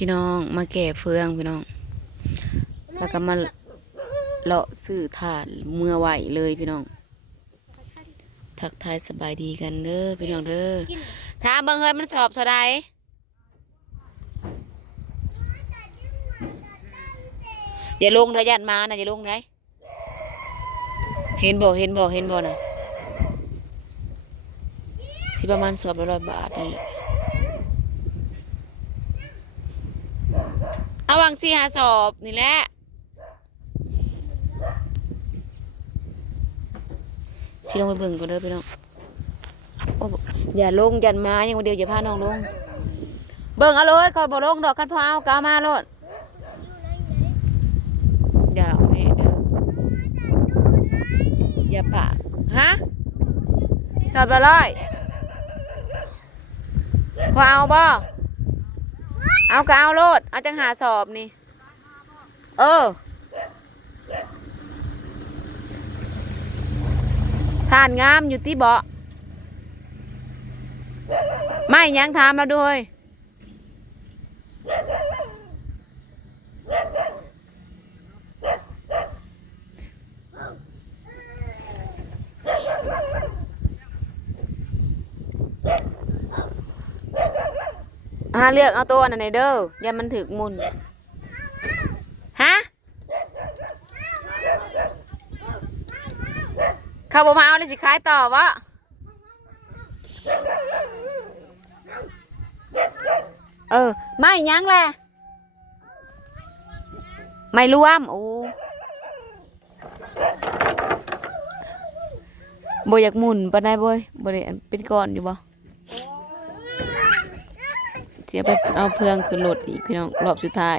พี่น้องมาแก่เฟืองพี่น้อง แล้วก็มาเลาะซื้อถาดเมื่อไหวเลยพี่น้อง ทักทายสบายดีกันเด้อพี่น้องเด้อถามเบิ่งเฮยมันสอบเท่าใดอย่าลงทะยันมานะอย่าลงได้เห็นบ่เห็นบ่เห็นบ่นะสิประมาณสอบละร้อยบาทนี่แหละ เอาวังสี่หาสอบนี่แหละสิลงไปเบิ่งก่อนเด้อพี่น้องโอ้อย่าลงยันมาอย่างเดียวอย่าพาน้องลง เบิ่งเอาเลยคอยบ่ลงดอกคันพอเอากามาโลดอย่าเอาให้เด้ออย่าปาฮะสอบละร้อยพอเอาบ่ เอาก็เอาโลด เอาจังหาสอบนี่ เออทานงามอยู่ที่เบาะไม่ยังทามมาด้วย อ่าเลือกเอาตัวอันไหนเด้ออย่ามันถึกมุนฮะเขาบอกมาเอาเลยสิขายต่อวะเออ ไม่ยั้งแหละไม่รวมโอ้บอยากหมุนปานได้บ่ยบ่ได้อันเป็นก้อนอยู่บ่ เสียไปเอาเพื่องขึ้นรถอีกพี่น้องรอบสุดท้าย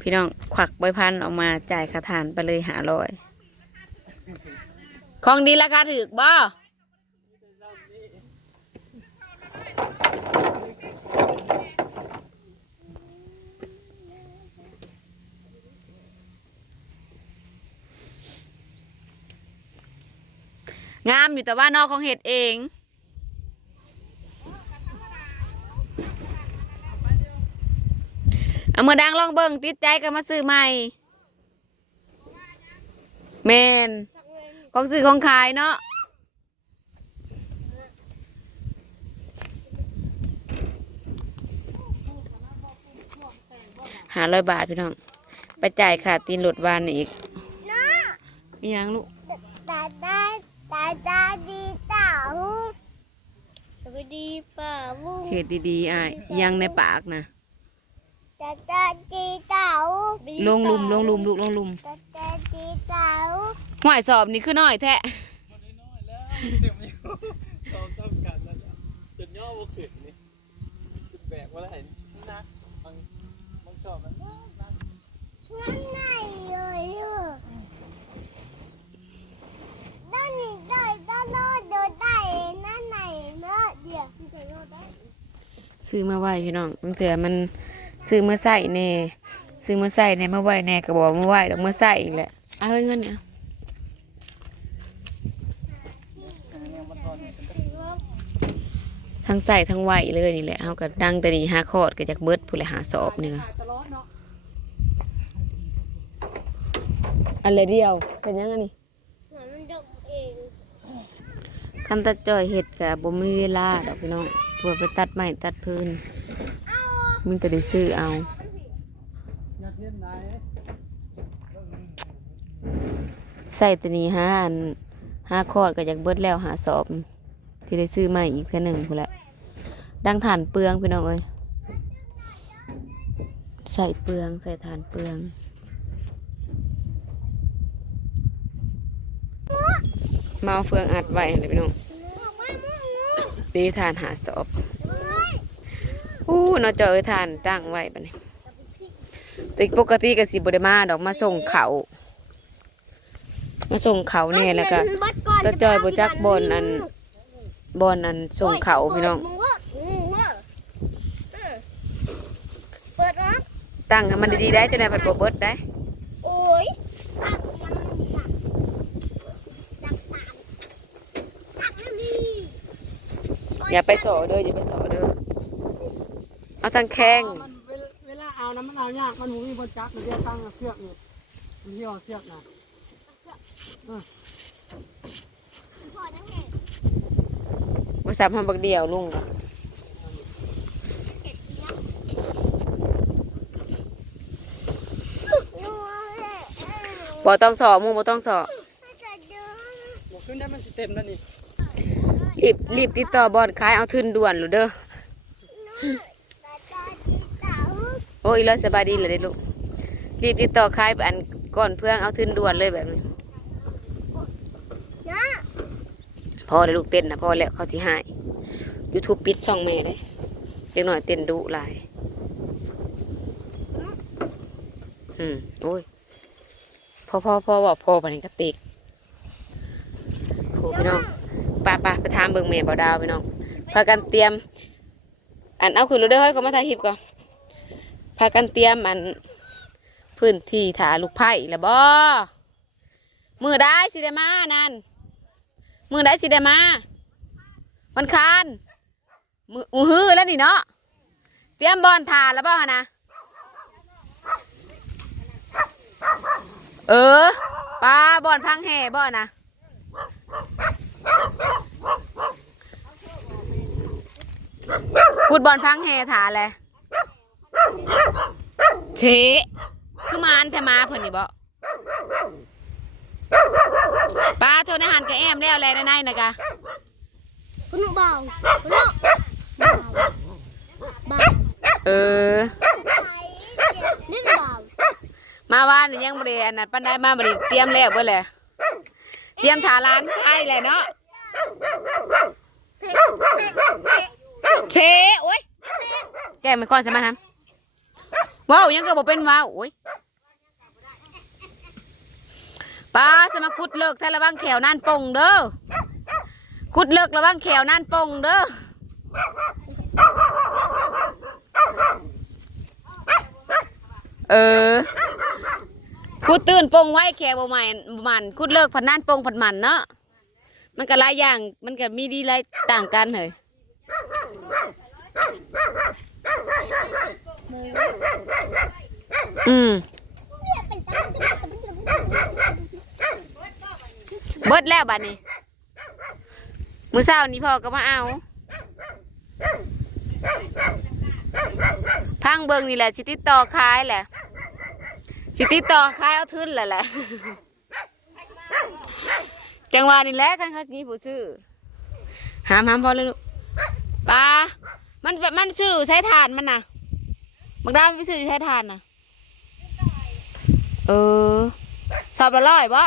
พี่น้องควักใบพันออกมาจ่ายคาทานไปเลยหารอย ของดีราคาถือบ่ งามอยู่แต่ว่านอกของเห็ดเองเอามือดังลองเบิ่งติดใจก็มาซื้อใหม่แมนของซื้อของขายเนาะหาร้อยบาทพี่น้อง ไปจ่ายค่าตีนรถวานอีกอีหยังลูกตาตา ตาตาดีเต่าสวัสดีป่าวุ้งเฮ็ดดีๆอะอีหยังในปากนะตาตาดีเต่าลงลุมลงลุมลูกลงลุมตาตาดีเต่าห่วยสอบนี่คือน้อยแท้ เต็มอยู่สอบซ้ำกันแล้วจนย่อบ่ขึ้นนี่จุดแบกว่าอะไรนะบางบางชอบมันนะนะ งั้นไหนเลยลูกด้านนี้ได้ด้านโน้นเดินได้นั่นไหนเมื่อเดี๋ยวที่จะโน้นได้ ซื้อมาไหวพี่น้องตั้งแต่มันซื้อมาใส่แน่ซื้อมาใส่แน่มาไหวแน่ก็บอกมาไหวแล้วมาใส่อีกแหละเอาเฮ้ยเงินเนี่ยทั้งใส่ทั้งไหวเลยนี่แหละเฮาก็ดังแต่นี่หาคอดก็จากเบิดผู้เลยหาสอบนี่ค่ะอันเลยเดียวเป็นยังไงนี่มันดกเองคันตัดจ่อยเห็ดกะบ่มีเวลาดอกพี่น้อง เพื่อไปตัดไม้ตัดพื้นมึงก็ได้ซื้อเอายัดเย็นไหนใส่ตัวนี้ห้าอันห้าคอดก็จากเบิดแล้วหาสอบ ที่ได้ซื้อใหม่อีกแค่หนึ่งพูนแหละดังฐานเปลืองพี่น้องเอ้ยใส่เปลืองใส่ฐานเปลืองมาเอาเฟืองอัดไว้เลยพี่น้อง ดีฐานหาสอบอู้เนอจอยฐานตั้งไว้ปะเนี่ยแต่ปกติก็สิบไดมาดอกมาส่งเขามาส่งเขาเนี่ยแล้วก็ตัวจอยบ่จักบนอันบอนอันส่งเขาพี่น้องเปิดรับตั้งให้มันดีๆได้จะได้ผัดบ่เบิดได้ โอ้ยตักมันตักตักตามตักนั่นนี่โอ้อย่าไปสอเด้ออย่าไปสอเด้อเอาทางแข้งมันเวลาเวลาเอานะมันเอายากมันหูมีบนจักมันเรียกตั้งเชือกนี่มันเรียกว่าเชือกนะพ่อทั้งแม่บริษัททำบักเดียวลุงนัวเลยบ่ต้องสอหมูบ่ต้องสอไม่จะดูบวกขึ้นได้มันสิเต็มแล้วนี่ รีบรีบติดต่อบอดขายเอาทุนด่วนหรือเด้อโอ้ยแล้วสบายดีเลยเด้อลูกรีบติดต่อขายอันก่อนเพื่องเอาทุนด่วนเลยแบบนี้พอเลยลูกเต้นนะพอแล้วเขาสิหาย YouTube ปิดช่องแม่เลยเด็กหน่อยเต้นดุหลายอืมโอ้ยพอพอพอบอกพอปันนี้ก็ติกโหพี่น้อง ป้าป้าไปทามเบิ่งแม่บ่าวดาวพี่น้องพากันเตรียม อันเอาขึ้นรถเด้อเฮ้ยก็มาถ่ายคลิปก่อนพากันเตรียมอันพื้นที่ถาลูกไผ่ล้วบ่มือได้สิได้มานั่นมือได้สิได้มาวันคานมือมือฮือแล้วนี่เนาะเตรียมบอลทานแล้วบ่ฮะนะเออปลาบอลพังแห่บ่นะ ฟุตบอลพังแห่ถาเลยเชคือมานแทมาเพิ่นนี่บ่ปลาโทษนะหันกระแอมแล้วแลในๆนะกะคุณหนูเบาคุณหนูเบาเออนี่เบามาว่านนี่ยังบริอันนั้นปันได้มาบริเตรียมแล้วเบ่เลยเตรียมถาร้านใช่เลยเนาะ เชโอ้ยแกไม่ค่อยสามารถทำว้าวยังก็บอกเป็นว้าวโอ้ยป้าสมาคุดเลิกแต่ระวังแขวนั่นปงเด้อคุดเลิกระวังแขวนั่นปงเด้อเออคุดตื่นปงไว้แขวบ่ใหม่บ่มันคุดเลิกพันนั่นปงพันมันเนาะ มันก็หลายอย่าง มันก็มีดีหลายต่างกันเลยออืมเบิดแล้วบัดนี้ มื้อเช้านี้พ่อก็มาเอา พังเบิงนี่แหละสิติดต่อขายแหละสิติดต่อขายเอาทุนแหละแหละ จังหวะนี่แหละคันเขาสิมีผู้ซื้อหามหามพอเลยลูกปลามันมันซื้อใช้ทานมันน่ะบางด้านไปซื้อใช้ทานน่ะ เออสอบละร้อยบ่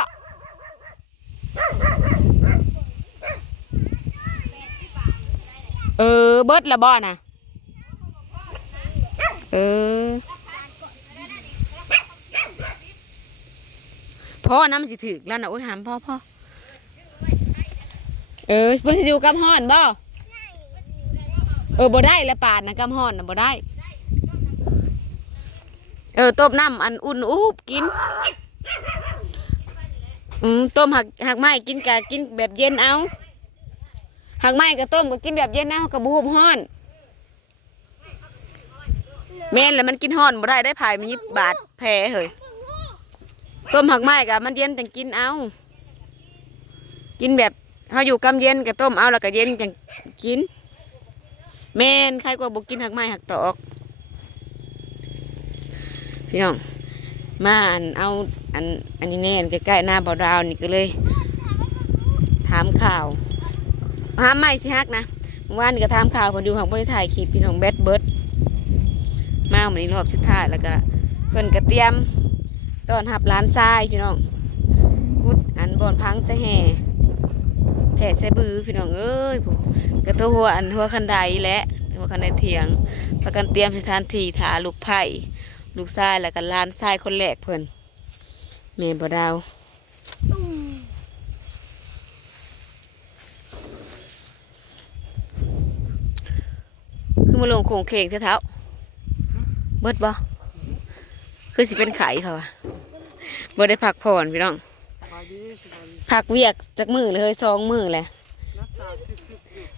เออ เบิดละบ่อน่ะ เออพ่อน้ำมันสิถึกแล้วนะโอ้ยหามพ่อพ่อ เออเพิ่นสิอยู่กับฮ้อนบ่เออบ่ได้ละปานนะกับฮ้อนน่ะบ่ได้ เออต้มน้ำอันอุ่นอูบกินอืมต้มหักหักไม้กินกะกินแบบเย็นเอาหักไม้กับต้มก็กินแบบเย็นเอากับบูบฮ้อนแม่นแล้วมันกินฮ้อนบ่ได้ได้ผายมันยิบบาดแผลเฮ้ยต้มหักไม้กับมันเย็นจังกินเอา กินแบบ เฮาอยู่กำเย็นกับต้มเอาแล้วก็เย็นจังกินแม่นใครกว่าบ่กินหักไม้หักตอกพี่น้องมาอันเอาอันอันนี้แน่นใกล้ๆหน้าบ่าวดาวนี่ก็เลย ถามข่าวหาไม่สิฮักนะเมื่านนี่ก็ถามข่าวคนดูของบริถ่ายคลิปพี่น้องแบดเบิร์ดมาวันนี้รอบสุดท้ายแล้วก็เพิ่นก็เตรียมต้อนรับร้านทรายพี่น้องกุดอันบอนพังสะแห่ แผ่ใส่บือพี่น้องเอ้ยผู้กระตัวหัวอันหัวคันไดและหัวคันไดเถียงประกันเตรียมสถานที่ถาลูกไผ่ลูกทรายแล้วก็ร้านทรายคนแรกเพิ่นแม่บ่ดาวคือมาลงโขงเคงเท้าเบิดบ่คือสิเป็นไข่เขาอะบ่ได้พักผ่อนพี่น้อง สบายดีสบายดีพักเวียกจากมือเลยเฮ้ยสองมือแหละรักษาสิบ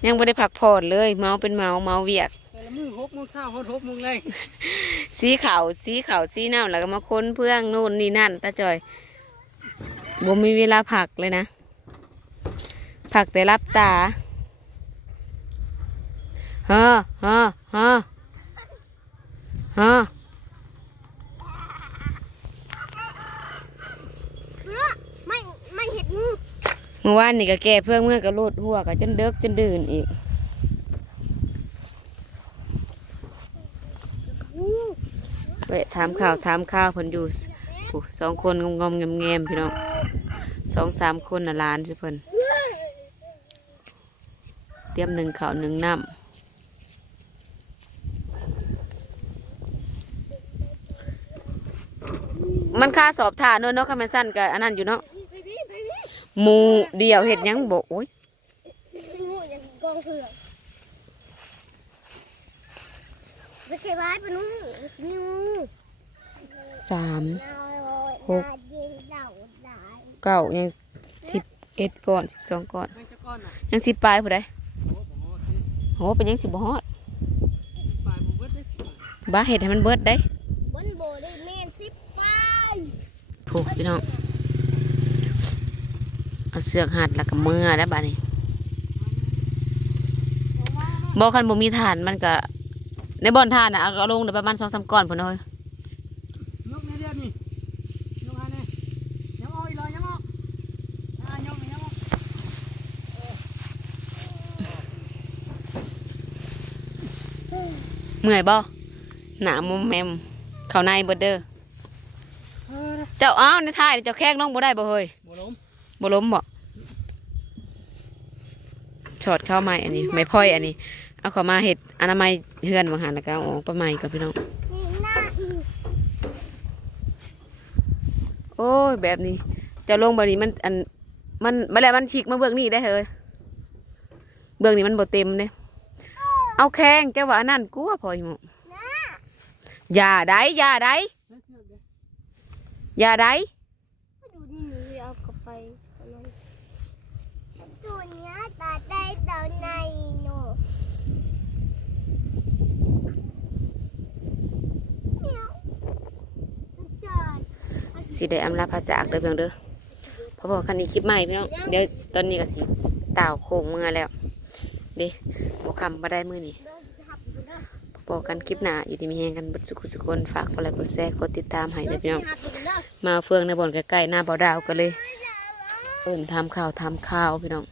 ยังไม่ได้พักผ่อนเลย เมาเป็นเมาเมาเวียกแต่ละมือหกโมงเช้าฮอดหกโมงแรงสีขาวสีขาวสีน้ำแล้วก็มาค้นเพื่องนู่นนี่นั่นตาจอยบ่มีเวลาผักเลยนะ ผักแต่รับตาฮะฮะฮะฮะ เนื้อไม่ไม่เห็ดงู เมื่อวานนี่ก็แก่เพื่อเมื่อก็โลดหัวก็จนเด็กจนดื่นอีกเว้ยถามข่าวถามข้าวเพิ่นอยู่สองคนงอมๆแงมๆพี่น้องสองสามคนน่ะหลานสิเพิ่นเตรียมหนึ่งข้าวหนึ่งน้ำมันค่าสอบถ่าเนอะเนาะคันแม่นสั้นกับอันนั้นอยู่เนาะ หมูเดียวเห็ดหยังบอกโอ้ยงูอย่างกองเผือกไปเคยบ้านปะนู้นงูสามหกยิงเหล่าหลายเก้ายังสิบเอ็ดก่อนสิบสองก่อนแม่งจะก้อนน่ะยังสิบปลายผู้ใดโอ้ผมว่าที่โหเป็นยังสิบบ่ฮอดปลายผมเบิดได้สิบบ้าเห็ดให้มันเบิดได้บนโบได้แม่นสิบไปผูกพี่น้อง เอาเสือกหัดแล้วก็มือแล้วบ้านี้บอกคันบ่มีฐานมันก็ในบ่อนฐานน่ะเอาเอาลงได้ประมาณสองสามก้อนพุ่นเนาะยกในเดียวนี่ยกอันนี้ยังเอาอีกเลยยังเอาอ่ายกยังเอาเมื่อยบ่หนามอมแมมเข้าในเบิดเด้อเออเจ้าอ้าวในท้ายนี่เจ้าแข้งน้องบ่ได้บ่เฮ้ยบ่ล้ม บ่ล้มบ่ช็อตเข้าใหม่อันนี้ ไม่พ่อยอันนี้ เอาเข้ามาเห็ดอนามัยเฮือนบางหันแล้วก็เอาออกไปใหม่กับพี่น้องนี่หน้าอีกโอ้ยแบบนี้เจะลงแบบนี้มันอันมันมาแล้วมันฉีกมาเบื้องนี้ได้เฮ้ยเบื้องนี้มันบ่เต็มเด้เอาแข้งเจ้าว่าอันนั่นกลัวพออยู่หมู่อย่าได้อย่าได้แล้วเชือกเด้ออย่าได้ดูนี่นี่เอากลับไปเอาไว้ตัวเนี้ยตาได้ตัวในหนูเหมียวจอด สิได้อำลาพระจากเด้อเพียงเด้อพอบอกคันนี้คลิปใหม่พี่น้องเดี๋ยวตอนนี้ก็สิต่าวโค้งเมื่อแล้วดิบ่คำมาได้มือนี้เดินทับอกกันคลิปหน้าอยู่ที่มีแหงกันบัดสุขทุกคนฝากกดไลค์กดแชร์กดติดตามให้เด้อพี่น้องมาเฟืองในบ่อนใกล้ๆหน้าบ่อดาวกันเลยเอิ่นทำข่าวทำข่าวพี่น้อง